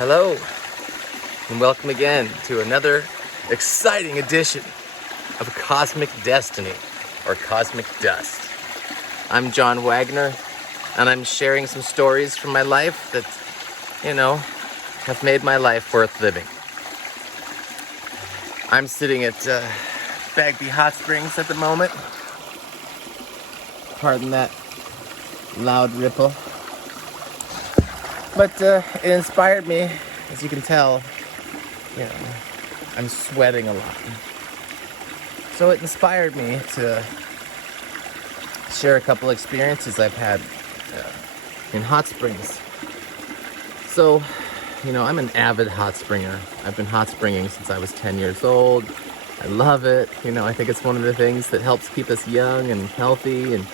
Hello, and welcome again to another exciting edition of Cosmic Destiny, or Cosmic Dust. I'm John Wagner, and I'm sharing some stories from my life that, have made my life worth living. I'm sitting at Bagby Hot Springs at the moment. Pardon that loud ripple. But it inspired me, as you can tell, I'm sweating a lot. So it inspired me to share a couple experiences I've had in hot springs. So, I'm an avid hot springer. I've been hot springing since I was 10 years old. I love it. I think it's one of the things that helps keep us young and healthy and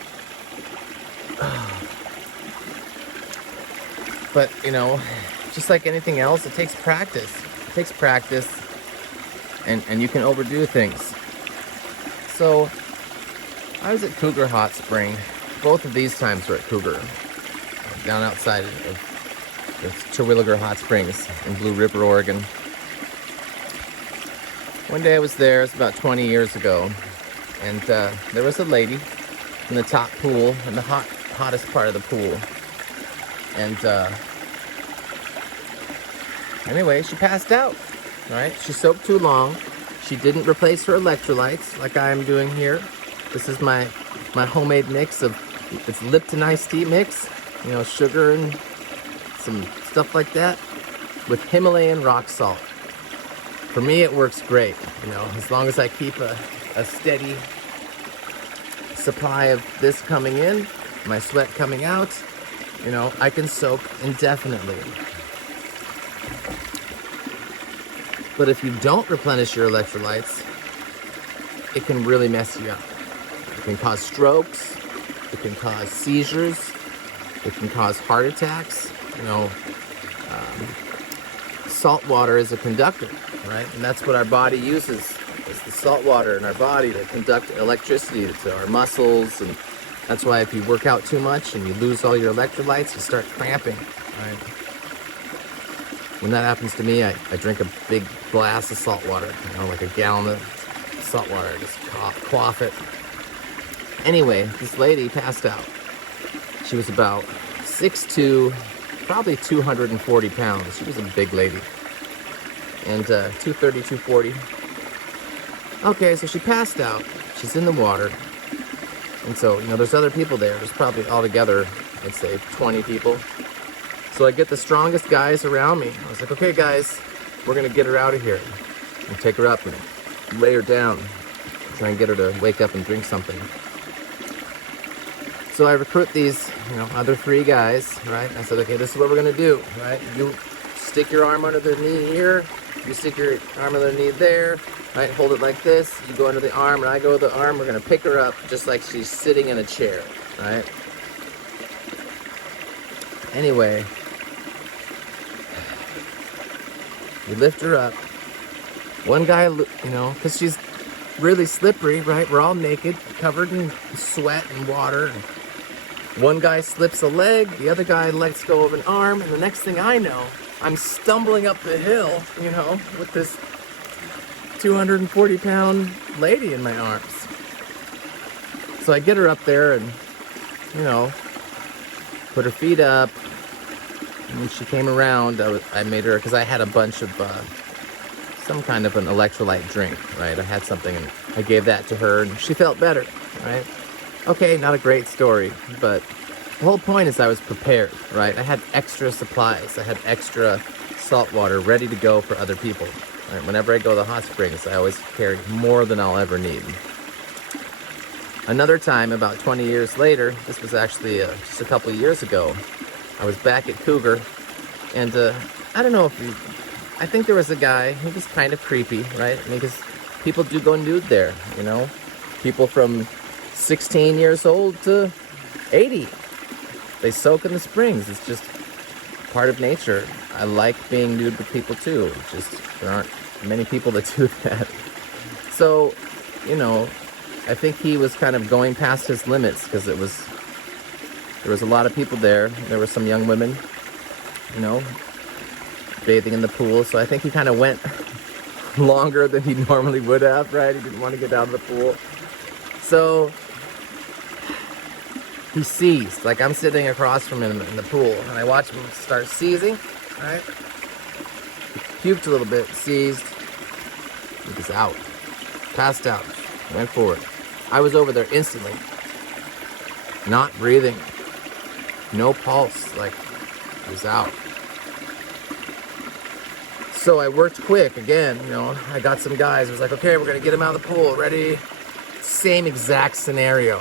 But, just like anything else, it takes practice. It takes practice, and you can overdo things. So, I was at Cougar Hot Spring. Both of these times were at Cougar, down outside of Terwilliger Hot Springs in Blue River, Oregon. One day I was there, it was about 20 years ago, and there was a lady in the top pool, in the hottest part of the pool. And anyway, she passed out, right? She soaked too long. She didn't replace her electrolytes like I'm doing here. This is my homemade mix it's Lipton iced tea mix, sugar and some stuff like that with Himalayan rock salt. For me, it works great, as long as I keep a steady supply of this coming in, my sweat coming out, I can soak indefinitely. But if you don't replenish your electrolytes, it can really mess you up. It can cause strokes, it can cause seizures, it can cause heart attacks. Salt water is a conductor, right? And that's what our body uses. It's the salt water in our body to conduct electricity to our muscles, and that's why if you work out too much and you lose all your electrolytes, you start cramping, right? When that happens to me, I drink a big glass of salt water, like a gallon of salt water. I just quaff it. Anyway, this lady passed out. She was about 6'2", probably 240 pounds. She was a big lady. And 230, 240. Okay, so she passed out. She's in the water. And so, there's other people there. There's probably altogether, I'd say, 20 people. So I get the strongest guys around me. I was like, okay, guys, we're going to get her out of here. And take her up and lay her down. Try and get her to wake up and drink something. So I recruit these, other 3 guys, right? I said, okay, this is what we're going to do, right? You stick your arm under the knee here. You stick your arm under the knee there. Right, hold it like this, you go under the arm, and I go with the arm. We're going to pick her up just like she's sitting in a chair, right? Anyway, we lift her up. One guy, because she's really slippery, right? We're all naked, covered in sweat and water. And one guy slips a leg, the other guy lets go of an arm, and the next thing I know, I'm stumbling up the hill, with this 240-pound lady in my arms. So I get her up there and, put her feet up. And when she came around, I made her, because I had a bunch of, some kind of an electrolyte drink, right? I had something, and I gave that to her, and she felt better, right? Okay, not a great story, but the whole point is I was prepared, right? I had extra supplies. I had extra salt water ready to go for other people. Right, whenever I go to the hot springs, I always carry more than I'll ever need. Another time, about 20 years later, this was actually just a couple of years ago, I was back at Cougar, and I don't know if I think there was a guy, he was kind of creepy, right? Because people do go nude there, People from 16 years old to 80. They soak in the springs. It's just part of nature. I like being nude with people too. It's just there aren't many people that do that. So, I think he was kind of going past his limits because there was a lot of people there. There were some young women, bathing in the pool. So I think he kind of went longer than he normally would have, right? He didn't want to get out of the pool. So he seized. Like, I'm sitting across from him in the pool, and I watch him start seizing, right? He puked a little bit, seized. He was out. Passed out. Went forward. I was over there instantly. Not breathing. No pulse. Like, he was out. So I worked quick again, you know. I got some guys. I was like, okay, we're gonna get him out of the pool. Ready? Same exact scenario.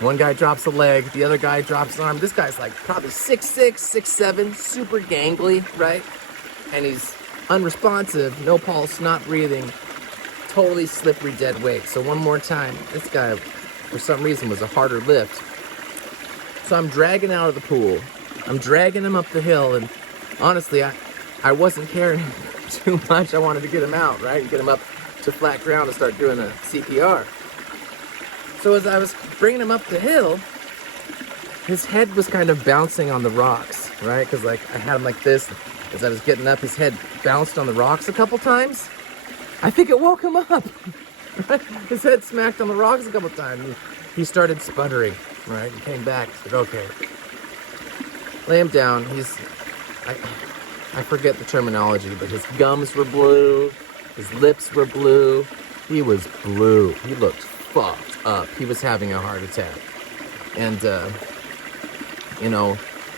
One guy drops a leg, the other guy drops an arm. This guy's like probably 6'6", 6'7", super gangly, right? And he's unresponsive, no pulse, not breathing, totally slippery, dead weight. So one more time, this guy, for some reason, was a harder lift. So I'm dragging out of the pool. I'm dragging him up the hill, and honestly, I wasn't caring too much. I wanted to get him out, right? And get him up to flat ground and start doing a CPR. So as I was bringing him up the hill, his head was kind of bouncing on the rocks, right? Because like I had him like this. As I was getting up, his head bounced on the rocks a couple times. I think it woke him up. Right? His head smacked on the rocks a couple times. He started sputtering, right? He came back. He said, okay. Lay him down. I forget the terminology, but his gums were blue. His lips were blue. He was blue. He looked fucked up. He was having a heart attack. And, you know,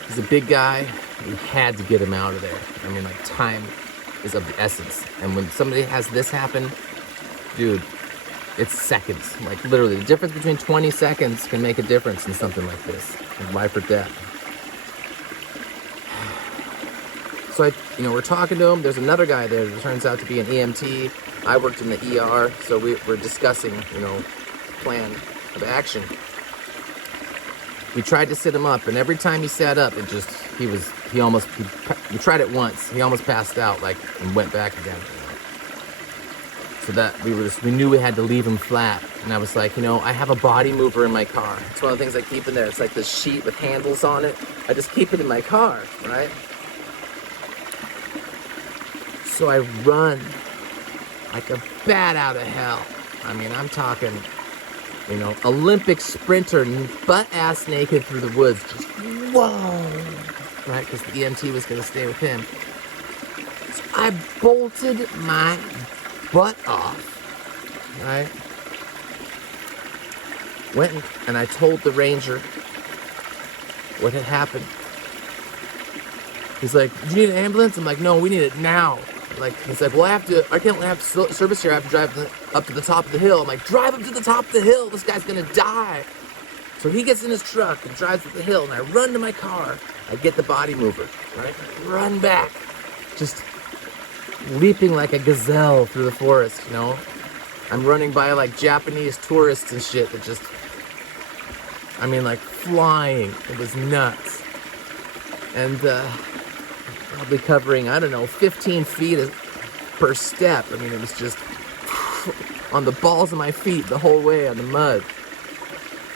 he's a big guy. We had to get him out of there. I mean, like, time is of the essence. And when somebody has this happen, dude, it's seconds. Like, literally, the difference between 20 seconds can make a difference in something like this. Life or death. So, we're talking to him. There's another guy there that turns out to be an EMT. I worked in the ER, so we're discussing, plan of action. We tried to sit him up, and every time he sat up, we tried it once. He almost passed out, and went back again. So that we knew we had to leave him flat. And I was like, I have a body mover in my car. It's one of the things I keep in there. It's like this sheet with handles on it. I just keep it in my car, right? So I run like a bat out of hell. I mean, I'm talking, Olympic sprinter, butt-ass naked through the woods. Just, whoa! Right? Because the EMT was going to stay with him. So I bolted my butt off. Right? Went and I told the ranger what had happened. He's like, do you need an ambulance? I'm like, no, we need it now. He's like, well, I can't have service here. I have to drive up to the top of the hill. I'm like, drive up to the top of the hill. This guy's going to die. So he gets in his truck and drives up the hill, and I run to my car. I get the body mover, right? Run back. Just leaping like a gazelle through the forest, I'm running by, Japanese tourists and shit that just, flying. It was nuts. And, probably covering, 15 feet per step. It was just on the balls of my feet the whole way on the mud.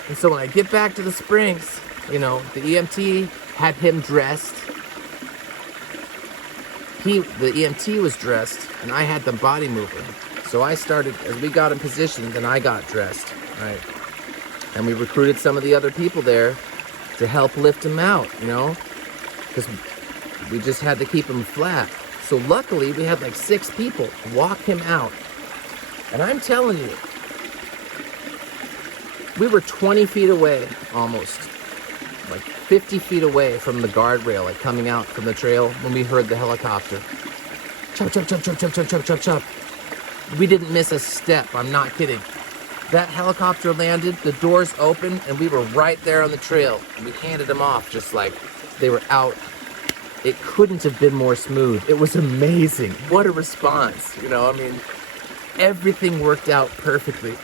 And so when I get back to the Springs, the EMT had him dressed. The EMT was dressed, and I had the body mover. So I started, as we got in position, then I got dressed, right? And we recruited some of the other people there to help lift him out, because we just had to keep him flat. So luckily, we had 6 people walk him out. And I'm telling you, we were 20 feet away, almost. 50 feet away from the guardrail, coming out from the trail when we heard the helicopter. Chop, chop, chop, chop, chop, chop, chop, chop, chop. We didn't miss a step, I'm not kidding. That helicopter landed, the doors opened, and we were right there on the trail. We handed them off just like they were out. It couldn't have been more smooth. It was amazing. What a response. Everything worked out perfectly.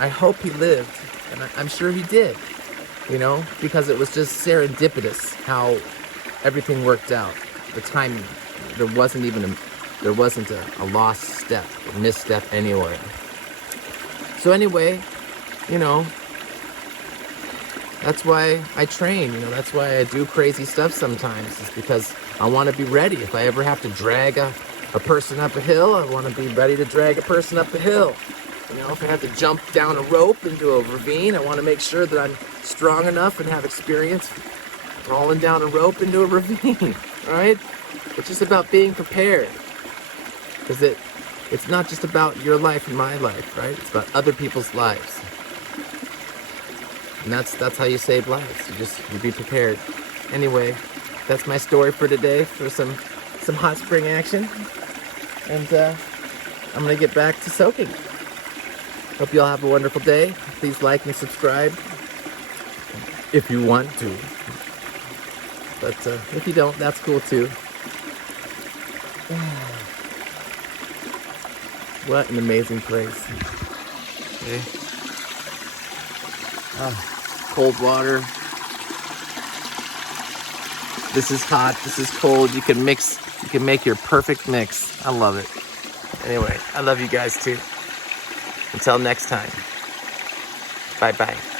I hope he lived, and I'm sure he did, because it was just serendipitous how everything worked out. The timing, there wasn't a lost step, a misstep anywhere. So anyway, that's why I train, that's why I do crazy stuff sometimes, is because I want to be ready. If I ever have to drag a person up a hill, I want to be ready to drag a person up the hill. You know, if I have to jump down a rope into a ravine, I want to make sure that I'm strong enough and have experience falling down a rope into a ravine, right? It's just about being prepared. Because it's not just about your life and my life, right? It's about other people's lives. And that's how you save lives. You be prepared. Anyway, that's my story for today, for some hot spring action. And I'm gonna get back to soaking. Hope you all have a wonderful day. Please like and subscribe if you want to. But if you don't, that's cool too. What an amazing place. Okay. Cold water. This is hot, this is cold. You can make your perfect mix. I love it. Anyway, I love you guys too. Until next time. Bye-bye.